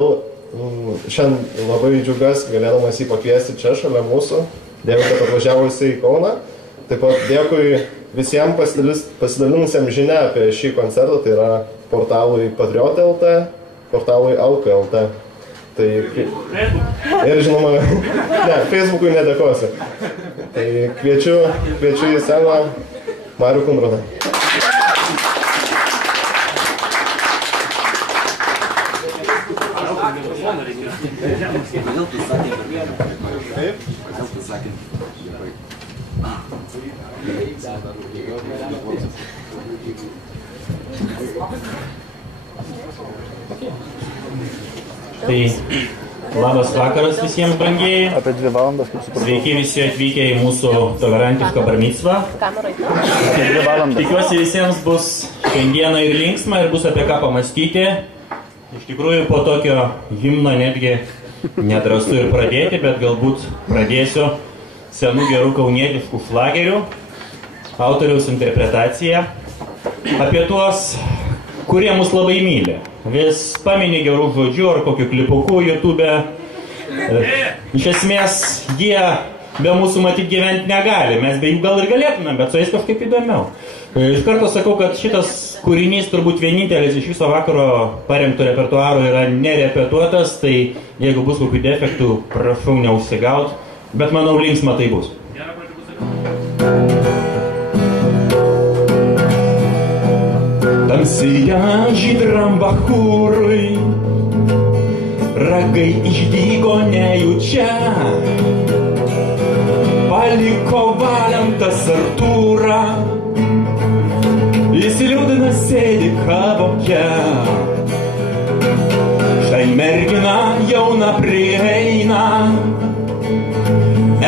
Šiandien labai džiugas galėdamas jį pakviesti čia šalia mūsų. Dėkui, kad atvažiavo jisai į Kauną. Taip pat dėkui visiems pasidalinusiem žinia apie šį koncertą, tai yra portalui Patriot.lt, portalui Alka.lt. Tai, ir žinoma, ne, Facebook'ui nedėkosiu. Tai kviečiu į sceną Marių Kundrodą. Tai labas vakaras visiems brangieji. Apie 2 valandas, kaip supratau. Sveiki visi atvykę į mūsų tolerantišką bar micvą. Apie 2 valandas. Tikiuosi visiems bus šiandieną ir linksma ir bus apie ką pamastyti. Iš tikrųjų po tokio himno netgi nedrąsu ir pradėti, bet galbūt pradėsiu senų gerų kaunietiškų šlagerių, autoriaus interpretaciją apie tuos, kurie mus labai myli. Vis pamini gerų žodžių ar kokiu klipuku YouTube. Iš esmės, jie be mūsų matyt gyventi negali. Mes be jų gal ir galėtume, bet su jais kažkaip įdomiau. Iš karto sakau, kad šitas kūrinys turbūt vienintelis iš viso vakaro parengto repertuaro yra nerepetuotas, tai jeigu bus kokių defektų, prašau neužsigaut, bet manau linksma tai bus. Tamsyje žydram bachūrui ragai išdygo nejučia, paliko valentas Artūrą, jis liūdina sėdi kaboke. Štai mergina jauna prieina,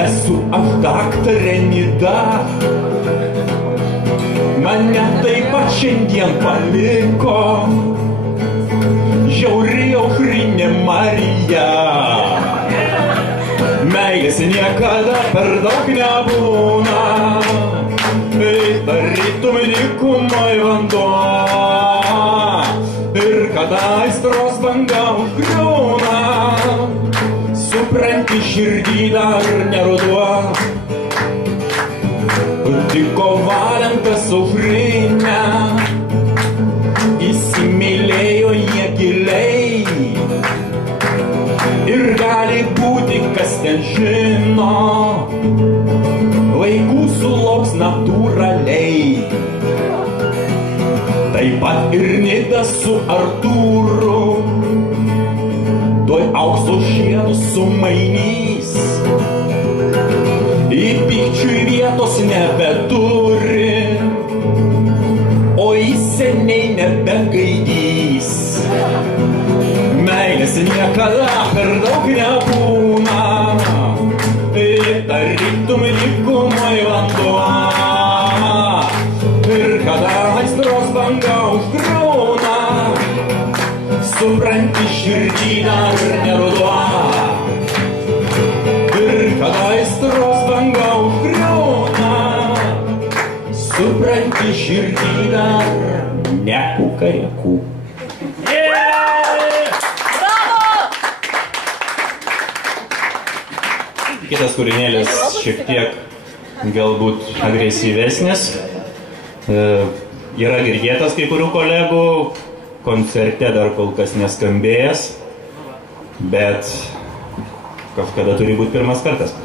esu aš daktarė Nida, mane taip pat šiandien paliko žiauri aušrinė Marija. Meilės niekada per daug nebūna, tarytum dykumoj vanduo, ir kada aistros banga užgriūna, supranti širdį dar neruduo. Tiko valentas aušrinę, įsimylėjo jie giliai, ir gali būti, kas ten žino, vaikų sulauks natūraliai. Taip pat ir Nida su Artūru tuoj aukso žiedus sumainys, į pykčiui vietos nebeturi, o į seniai nebegaidys. Meilės niekada per daug nebūna, tarytum dykumoj vanduo, ir kada aistros banga užgriūna, supranti širdį dar neruduo. Ir kada aistros banga užgriūna, supranti širdį dar ne kukarekų. Kitas kūrinėlis šiek tiek galbūt agresyvesnis. Yra girdėtas kai kurių kolegų, koncerte dar kol kas neskambėjęs, bet kažkada turi būti pirmas kartas.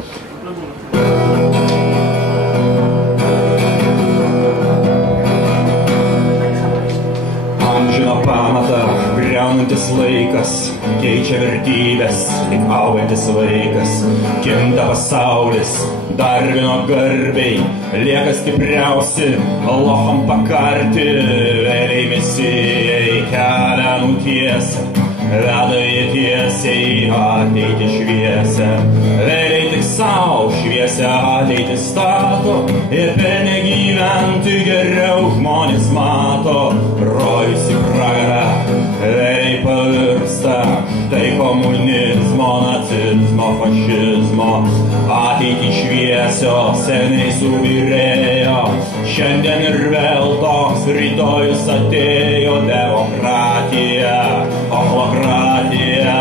Amžino pamatą griaunantis laikas keičia vertybės, lyg augantis vaikas. Kinta pasaulis, Darvino garbei, lieka stipriausi, loham pakarti, vėliai misijai kelią nutiesia, veda jie tiesiai ateitį šviesę. Vėliai tik savo šviesę ateitį stato, ir per negyventi geriau žmonės mato. Rojus į pragarą, vėliai pavirsta, štai komunizmo, nacizmo, fašizmo. Ateitį šviesios seniai subyrėjo, šiandien ir vėl toks rytojus atėjo. Demokratija, ochlokratija,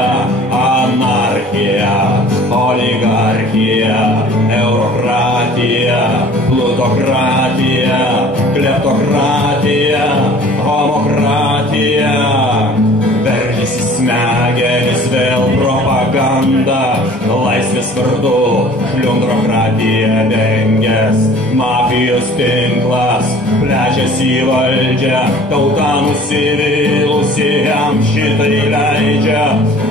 plutokratija, kleptokratija, homokratija. Veržiasi smegenis vėl propaganda, laisvės vardu šliundrokratija dengęs, mafijos tinklas plečiasi į valdžią, tauta nusivylusi jam šitai leidžia.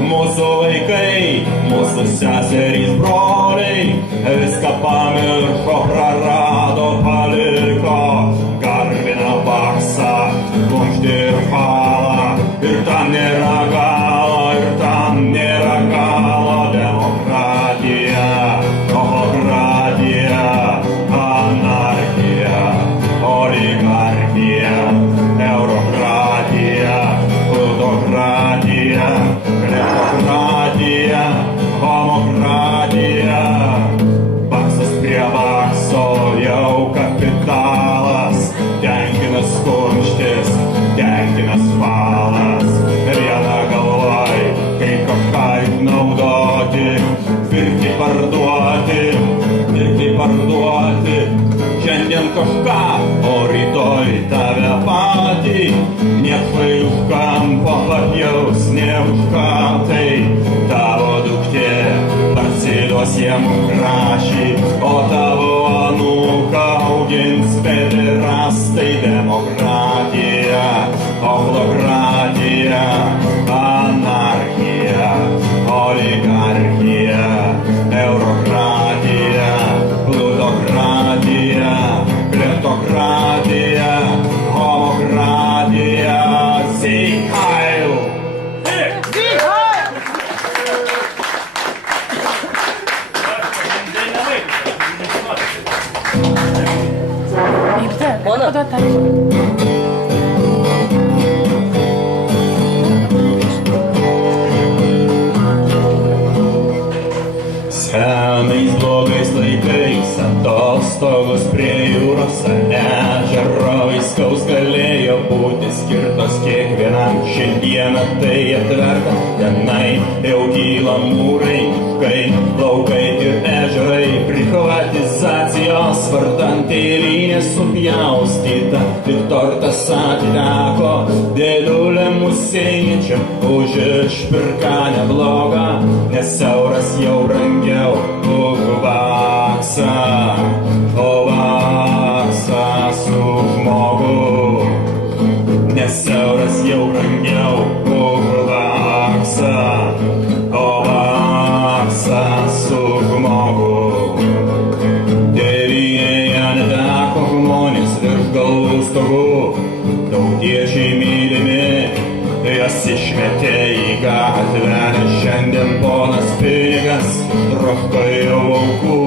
Mūsų vaikai, mūsų seserys, broliai, viską pamiršo, prarado, paliko, garbina paksą, kumštį ir falą, ir tam nėra galo, ir tam nėra galo. Demokratija, autokratija, anarchija, oligarchija, eurokratija, plutokratija, kleptokratija, homokratija. Baksas prie bakso, jau kapitalas, tenkinas kumštis, tenkinas falas. Viena galvoj, kaip kažką naudoti, pirkti parduoti, šiandien kažką, o rytoj tave patį. Niekšai už kampo papjaus, ne už ką tai. Tavo duktė parsiduos jiem grašį, o tavo anūką augins pederastai. Demokratija, autokratija, anarchija, oligarchija, eurokratija, plutokratija, kleptokratija, homokratija. Sieg Heil! Senais blogais laikais atostogos prie jūros ežero Vaiskaus galėjo būti skirtos kiekvienam. Šiandieną tai atverta, tenai jau kyla mūrai, kai laukai ir ežerai. Privatizacijos vardan tėvynė supjaustyta, tik tortas atiteko dėdulė Musėničio už išpirką neblogą, nes euras jau brangiau už vaksą, o vaksas už žmogų, nes euras jau brangiau už vaksą, o vaksas už žmogų. Tėvynėje neteko žmonės virš galvų stogų, tautiečiai mylimi, jas išmetė į gatvę, nes šiandien ponas pinigas troško jau aukų.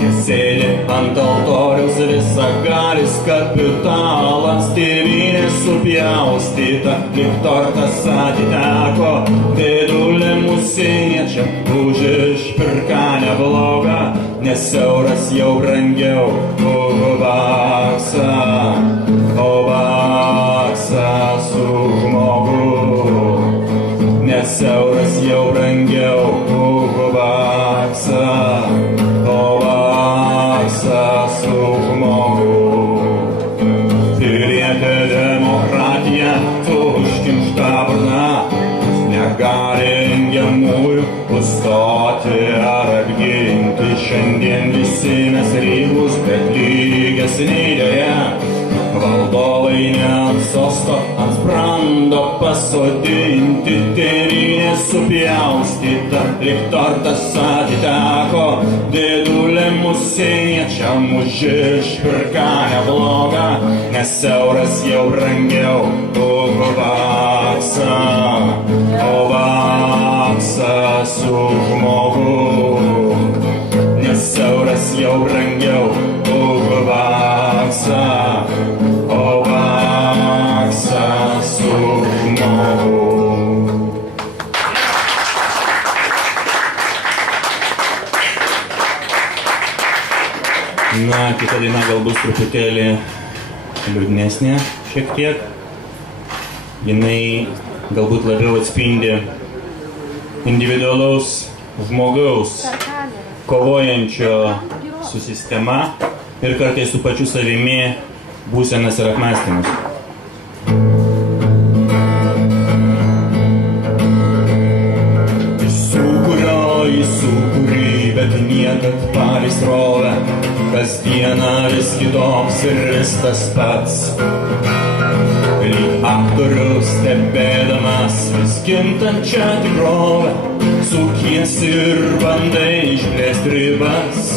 Jis sėdi ant altoriaus visagalis kapitalas, tėvynė supjaustyta, lyg tortas atiteko dėdulė Musėniečio už išpirką neblogą, nes euras jau brangiau už vaksą, o vaksas už žmogų, nes euras jau brangiau už vaksą, o vaksas už žmogų. Pilietė demokratija užkimšta burna, negali engiamųjų užstoti ar apginti. Šiandien visi mes lygūs, bet lygesniai deja. Valdovai ne ant sosto, ant sprando pasodinti, tėvynė supjaustyta, lyg tortas atiteko dėdulė Musėniečiam už išpirką neblogą, nes euras jau brangiau už vaksą, o vaksas už žmogų, nes euras jau brangiau už vaksą, o vaksas už žmogų. Na, kita daina galbūt truputėlį liūdnesnė šiek tiek. Jinai galbūt labiau atspindi individualaus žmogaus kovojančio su sistema ir kartais su pačiu savimi būsenas ir apmąstymus. Įsukuri, bet niekad palei srovę, kasdieną vis kitoks ir vis tas pats. Lyg aktorius stebėdamas vis kintančią tikrovę, sukiesi ir bandai išplėsti ribas.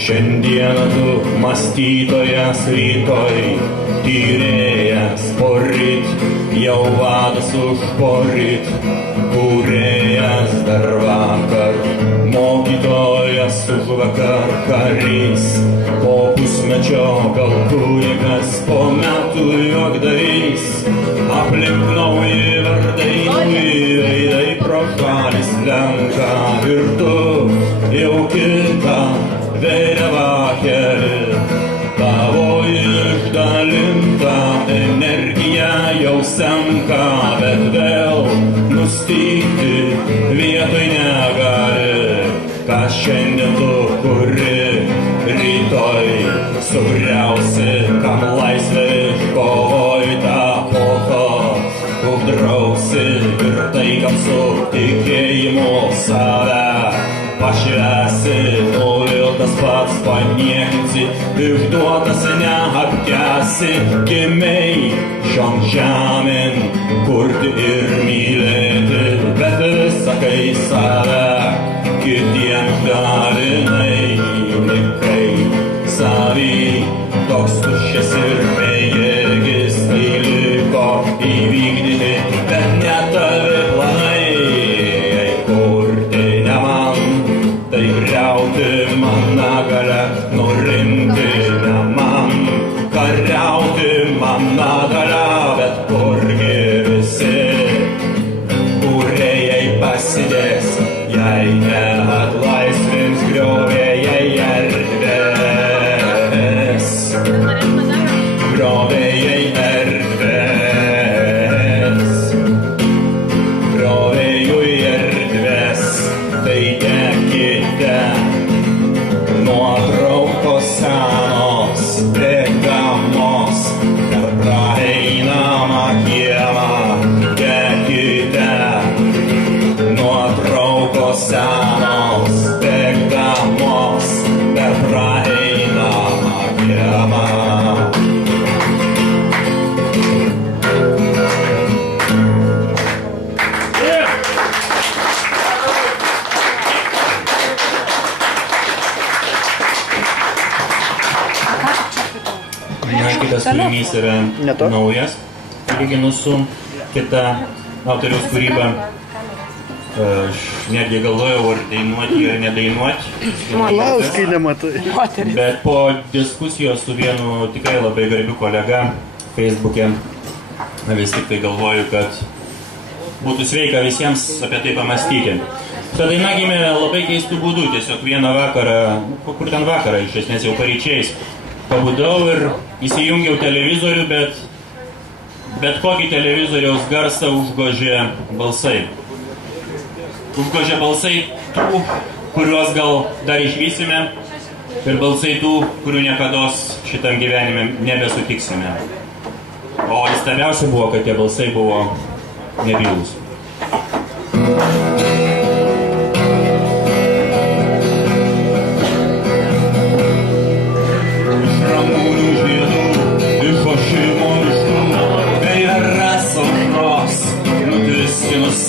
Šiandieną tu mąstytojas, rytoj tyrėjas, poryt jau vadas už poryt, kūrėjas dar vakar, mokytojas už vakar, karys po pusmečio gal kunigas, po metų juokdarys, aplink nauji vardai, nauji veidai pro šalį slenka ir tu jau kitą vėliavą keli. Tavo išdalinta energija jau senka, bet vėl nustygti vietoj negali. Ką šiandien tu kuri, rytoj sugriausi, kam laisvė iškovoj tą poko uždrausi ir tai, kam su tikėjimu save pašvesi, nuviltas pats paniekinsi, išduotas neapkesi, gimei šiom žemėn kurti ir mylėti, bet visakai save kitiem dalinai, likai savy, toks tuščias ir bejėgis, tai liko įvykdyti, bet ne tavi planai. Griauti man negalę, nurimti ne man, kariauti man negalę, bet kurgi visi kūrėjai pasidės, jei neatlaisvins griovėjai erdvės. Griovėjai erdvės, griovėjui erdvės, tai nekite. Nuotraukos senos, bėgamos, per praeinamą kiemą, gekite. Nuotraukos senos, bėgamos, per praeinamą kiemą. Kitas kūrinys yra naujas, palyginus su kita autoriaus kūryba. Aš netgi galvojau, ar dainuoti ar nedainuoti. Klauskai nematai. Bet po diskusijos su vienu tikrai labai garbiu kolega Facebook'e, vis tik tai galvoju, kad būtų sveika visiems apie tai pamastyti. Ta daina gimė labai keistų būdų, tiesiog vieną vakarą, kur ten vakarą, iš esmės jau paryčiais, pabudau ir įsijungiau televizorių, bet kokį televizoriaus garsą užgožė balsai. Užgožė balsai tų, kuriuos gal dar išvysime, ir balsai tų, kurių niekados šitam gyvenime nebesutiksime. O įstabiausia buvo, kad tie balsai buvo nebylūs.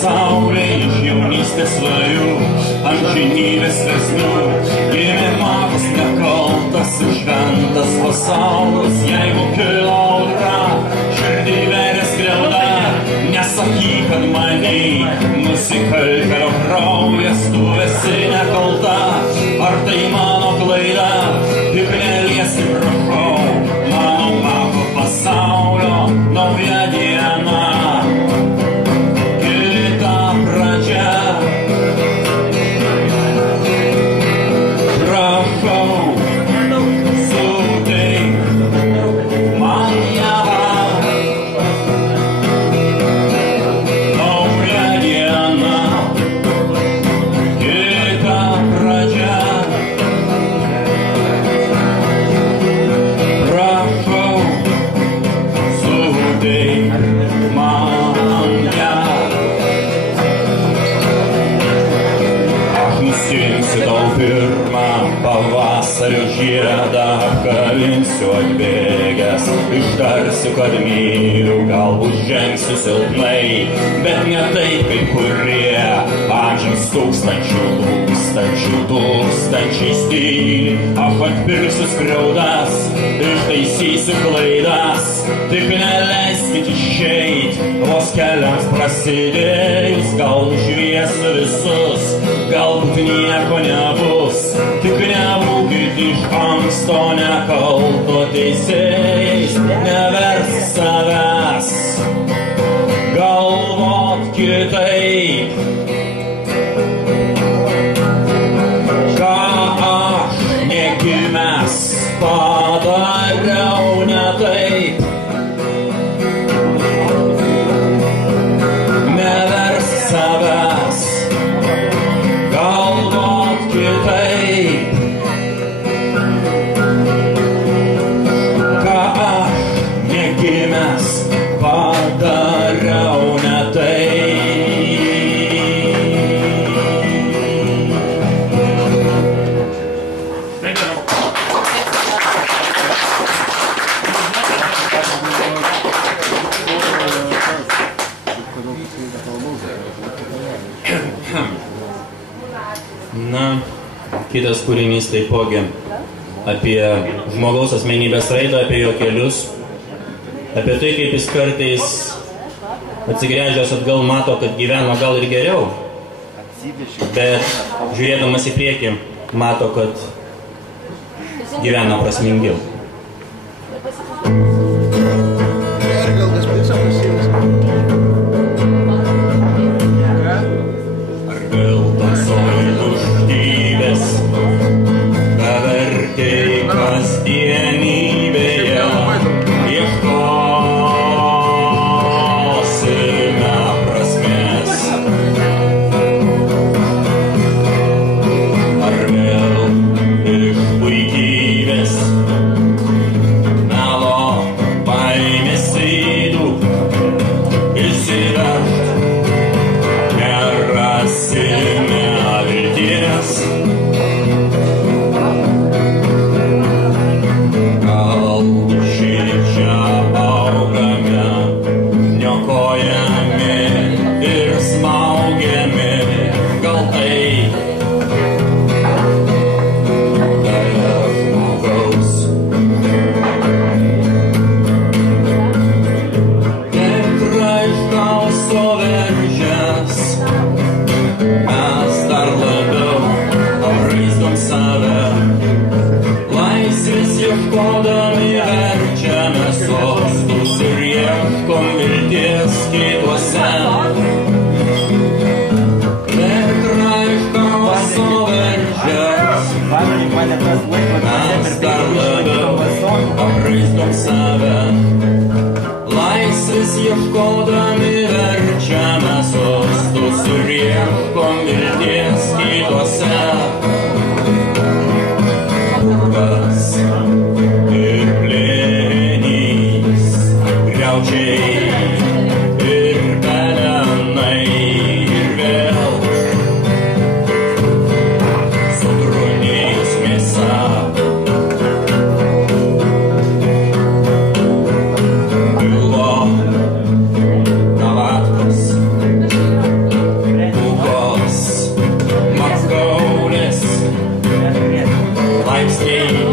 Saulė iš jaunystės svajų, amžinybės versmių, gimė mažas nekaltas ir šventas pasaulis, jeigu kilo audra, širdį verė skriauda, nesakyk, kad maniai nusikaltėlio kraujas, tu esi nekalta, ar tai mano klaida, tik neliesi prašau, mano mažo pasaulio nauja diena. Pradžia gėdą apkabinsiu atbėgęs, ištarsiu, kad myliu, galbūt žengsiu silpnai, bet ne taip, kaip kurie amžiams tūkstančiais tyli. Aš atpirksiu skriaudas, ištaisysiu klaidas, tik neleiskit išeit, vos keliams prasidėjus, gal užviesiu visus, galbūt nieko nebus, tik nebūkit iš anksto nekalto teisėjais, neversk savęs galvot kitaip. Ką aš negimęs padariau ne taip, neversk savęs galvot kitaip. Ką aš negimęs padariau ne taip. Na, kitas kūrinys taipogi apie žmogaus asmenybės raidą, apie jo kelius, apie tai, kaip jis kartais atsigręžęs atgal mato, kad gyveno gal ir geriau, bet žiūrėdamas į priekį mato, kad gyveno prasmingiau. Kasdienybėje ieškosime prasmės. Ar vėl iš puikybės melo baimės ydų išsivežt nerasime vilties. Ieškodami verčiame sostus ir ieškom vilties kituose. Plėtra iš chaoso verčias, mes dar labiau apraizgom save. Laisvės ieškodami verčiame sostus ir ieškom vilties kituose. Urvas ir plėnys, griaučiai ir pelenai ir vėl sutrūnėjus mėsa. Bilo navatkos, ūkos, mazgaulės, laipsniai.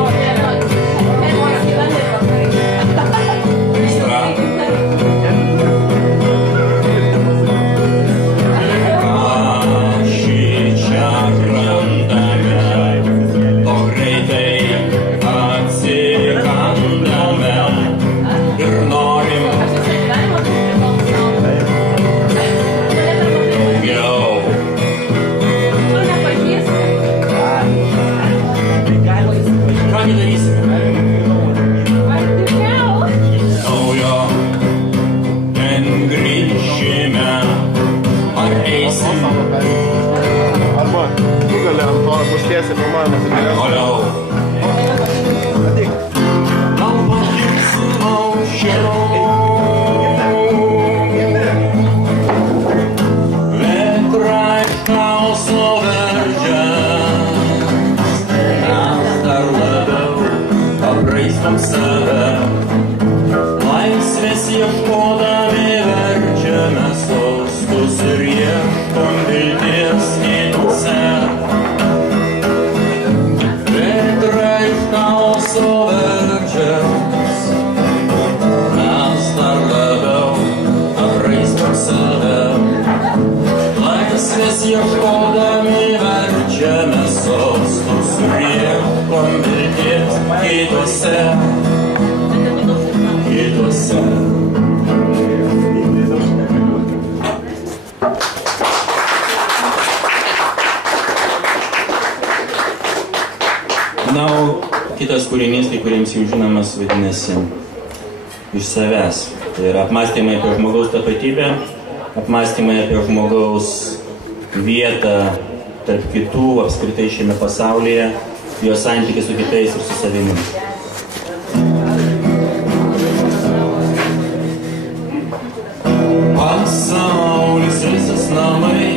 Dar labiau save. Laisvės ieškodami verčiame sostus, riekom vilties kituose. Na, o kitas kūrinys, kai kuriems jau žinomas, vadinasi Iš savęs. Tai yra apmąstymai apie žmogaus tapatybę, apmąstymai apie žmogaus vietą tarp kitų, apskritai šiame pasaulyje, jo santykį su kitais ir su savimi. Pasaulis visas namai,